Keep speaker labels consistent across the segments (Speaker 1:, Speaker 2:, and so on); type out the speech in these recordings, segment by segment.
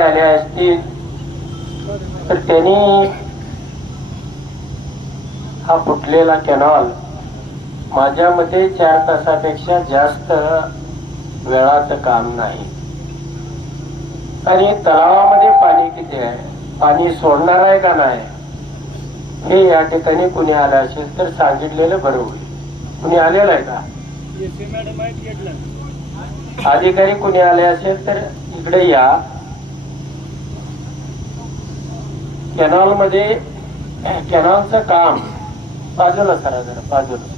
Speaker 1: आल्या असतील. तर त्यांनी हा फुटलेला कॅनॉल माझ्या मते चार तासापेक्षा जास्त वेळाचं काम नाही. आणि तलावामध्ये पाणी किती आहे? पाणी सोडणार आहे का नाही? हे या ठिकाणी कुणी आलं असेल तर सांगितलेलं बरं होईल. कुणी आलेलं आहे का? अधिकारी कुणी आले असेल तर इकडे या. कॅनॉल मध्ये कॅनॉलचं काम बाजूला करा जरा बाजूला.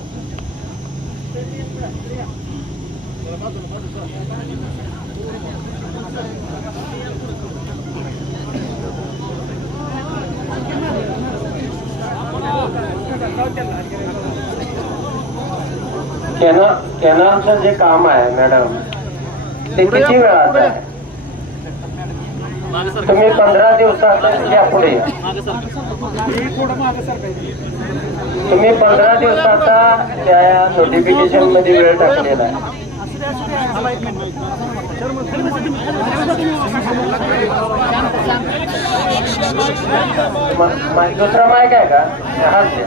Speaker 1: कॅनॉल कॅनॉलचं जे काम आहे मॅडम ते किती वेळाचं आहे तुम्ही पंधरा दिवसात या पुढे या तुम्ही पंधरा दिवसाचा त्या नोटिफिकेशनमध्ये वेळ टाकलेला आहे म- म- दुसरा माईक आहे का हाच द्या.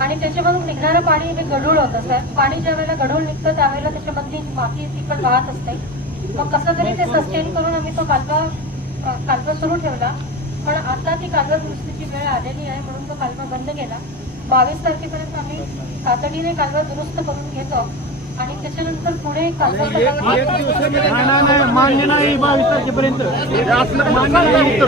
Speaker 2: आणि त्याच्यामधून निघणारं पाणी हे गढूळ होतं सर पाणी ज्या वेळेला गढूळ निघतं त्यावेळेला त्याच्यामधली माती ती पण वाहत असते. मग कसं तरी ते सस्टेन करून आम्ही तो कालवा कालवा सुरू ठेवला. पण आता ती कालवा दुरुस्तीची वेळ आलेली आहे म्हणून तो कालवा बंद केला. बावीस तारखेपर्यंत आम्ही तातडीने कालवा दुरुस्त करून घेतो. आणि त्याच्यानंतर पुढे
Speaker 3: मान्य नाही बावीस तारखेपर्यंत. हे असलं मान्य नाही.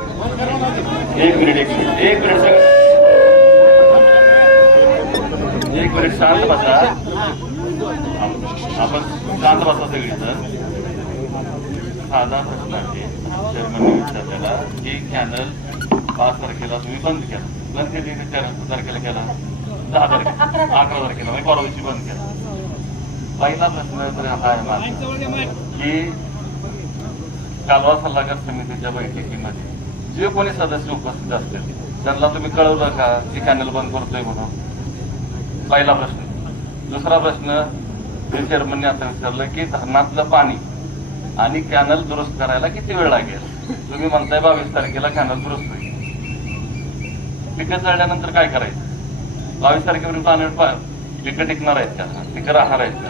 Speaker 1: एक मिनिट एक मिनिट एक मिनिट सर. एक मिनिट शांत बसा आपण शांत बसा सगळी सर साधा प्रश्न आहे. चेअरमनने विचारलेला की कॅनल पाच तारखेला तुम्ही बंद केला. बंद केली की चार तारखेला केला? दहा तारखेला. अकरा तारखेला. म्हणजे परवा दिवशी बंद केला. पहिला प्रश्न तर हा आहे माझा की कालवा सल्लागार समितीच्या बैठकीमध्ये जे कोणी सदस्य उपस्थित असतील त्यांना तुम्ही कळवलं का की कॅनल बंद करतोय म्हणून? पहिला प्रश्न. दुसरा प्रश्न चेअरमनने असं विचारलं की धरणातलं पाणी आणि कॅनल दुरुस्त करायला किती वेळ लागेल? तुम्ही म्हणताय बावीस तारखेला कॅनल दुरुस्त होईल. पिकं चढल्यानंतर काय करायचं? बावीस तारखेपर्यंत पाणी पा- पिकं टिकणार आहेत का? पिकं राहणार आहेत का?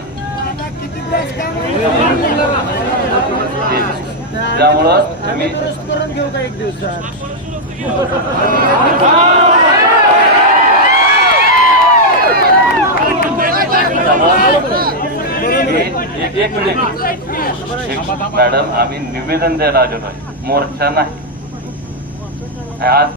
Speaker 1: त्यामुळं तुम्ही
Speaker 3: करून
Speaker 1: मॅडम आम्ही निवेदन द्यायला आलेलो आहे मोर्चा नाही. आज